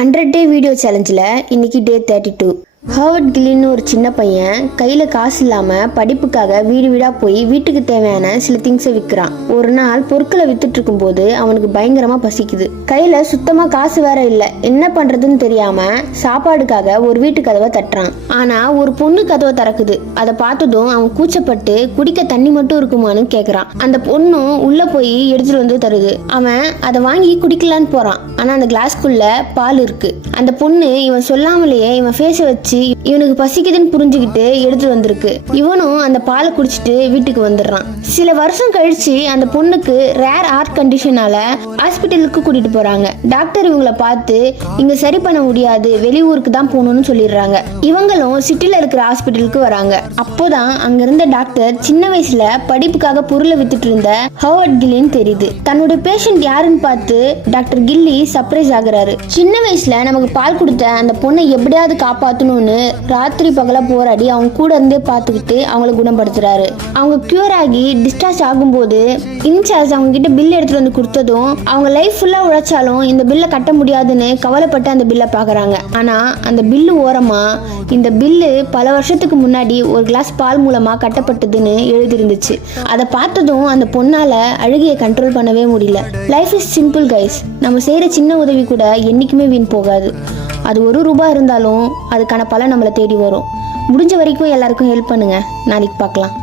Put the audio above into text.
100 Day video சேலஞ்சில் இன்னைக்கு டே 32. Harvard கில்லின்னு ஒரு சின்ன பையன் கையில் காசு இல்லாமல் படிப்புக்காக வீடு வீடாக போய் வீட்டுக்கு தேவையான சில திங்ஸை விற்கிறான். ஒரு நாள் பொருட்களை வித்துட்டு இருக்கும் போது அவனுக்கு பயங்கரமாக பசிக்குது. கையில் சுத்தமாக காசு வேற இல்லை. என்ன பண்ணுறதுன்னு தெரியாமல் சாப்பாடுக்காக ஒரு வீட்டு கதவை தட்டுறான். ஆனால் ஒரு பொண்ணு கதவை திறக்குது. அதை பார்த்ததும் அவன் கூச்சப்பட்டு குடிக்க தண்ணி மட்டும் இருக்குமான்னு கேட்குறான். அந்த பொண்ணும் உள்ளே போய் எடுத்துட்டு வந்து தருது. அவன் அதை வாங்கி குடிக்கலான்னு போகிறான். ஆனால் அந்த கிளாஸ்க்குள்ள பால் இருக்கு. அந்த பொண்ணு இவன் சொல்லாமலேயே இவன் ஃபேஸை வச்சு இவனுக்கு பசிக்குதுன்னு புரிஞ்சுக்கிட்டு எடுத்துட்டு வந்திருக்கு. இவனும் அந்த பாலை குடிச்சிட்டு வீட்டுக்கு வந்துடுறான். சில வருஷம் கழிச்சு அந்த பொண்ணுக்கு ரேர் ஹார்ட் கண்டிஷனால ஹாஸ்பிட்டலுக்கு கூட்டிட்டு போறாங்க. டாக்டர் இவங்களை பார்த்து இங்க சரி பண்ண முடியாது, வெளியூருக்கு தான் போகணும்னு சொல்லிடுறாங்க. இவங்களும் சிட்டில இருக்கிற ஹாஸ்பிட்டலுக்கு வராங்க. அப்போதான் அங்க இருந்த டாக்டர் சின்ன வயசுல படிப்புக்காக பொருளை வித்துட்டு இருந்த ஹார்வர்ட் கில்லின்னு தெரியுது. தன்னோட பேஷண்ட் யாருன்னு பார்த்து டாக்டர் கில்லி சர்ப்ரைஸ் ஆகுறாரு. சின்ன வயசுல நமக்கு பால் கொடுத்த அந்த பொண்ணை எப்படியாவது காப்பாற்றணும் ராத்திரி பகலா போராடி அவங்க கூட இருந்தே பார்த்துக்கிட்டு அவங்களை குணப்படுத்துறாரு. அவங்க கியூர் ஆகி டிஸ்சார்ஜ் ஆகும்போது இன்சார்ஜ் அவங்க கிட்ட பில் எடுத்துட்டு வந்து கொடுத்ததும் அவங்க லைஃப் ஃபுல்லா உழைச்சாலும் இந்த பில்லை கட்ட முடியாதுன்னு கவலைப்பட்டு அந்த பில்லை பாக்குறாங்க. ஆனா அந்த பில்லு ஓரமா இந்த பில்லு பல வருஷத்துக்கு முன்னாடி ஒரு கிளாஸ் பால் மூலமா கட்டப்பட்டதுன்னு எழுதிருந்துச்சு. அதை பார்த்ததும் அந்த பொண்ணால அழுகையை கண்ட்ரோல் பண்ணவே முடியல. Life is simple guys. நம்ம செய்யற சின்ன உதவி கூட என்னைக்குமே வீண் போகாது. அது ₹1 இருந்தாலும் அதுக்கான பலன் நம்மளை தேடி வரும். முடிஞ்ச வரைக்கும் எல்லாருக்கும் ஹெல்ப் பண்ணுங்க. நாளைக்கு பார்க்கலாம்.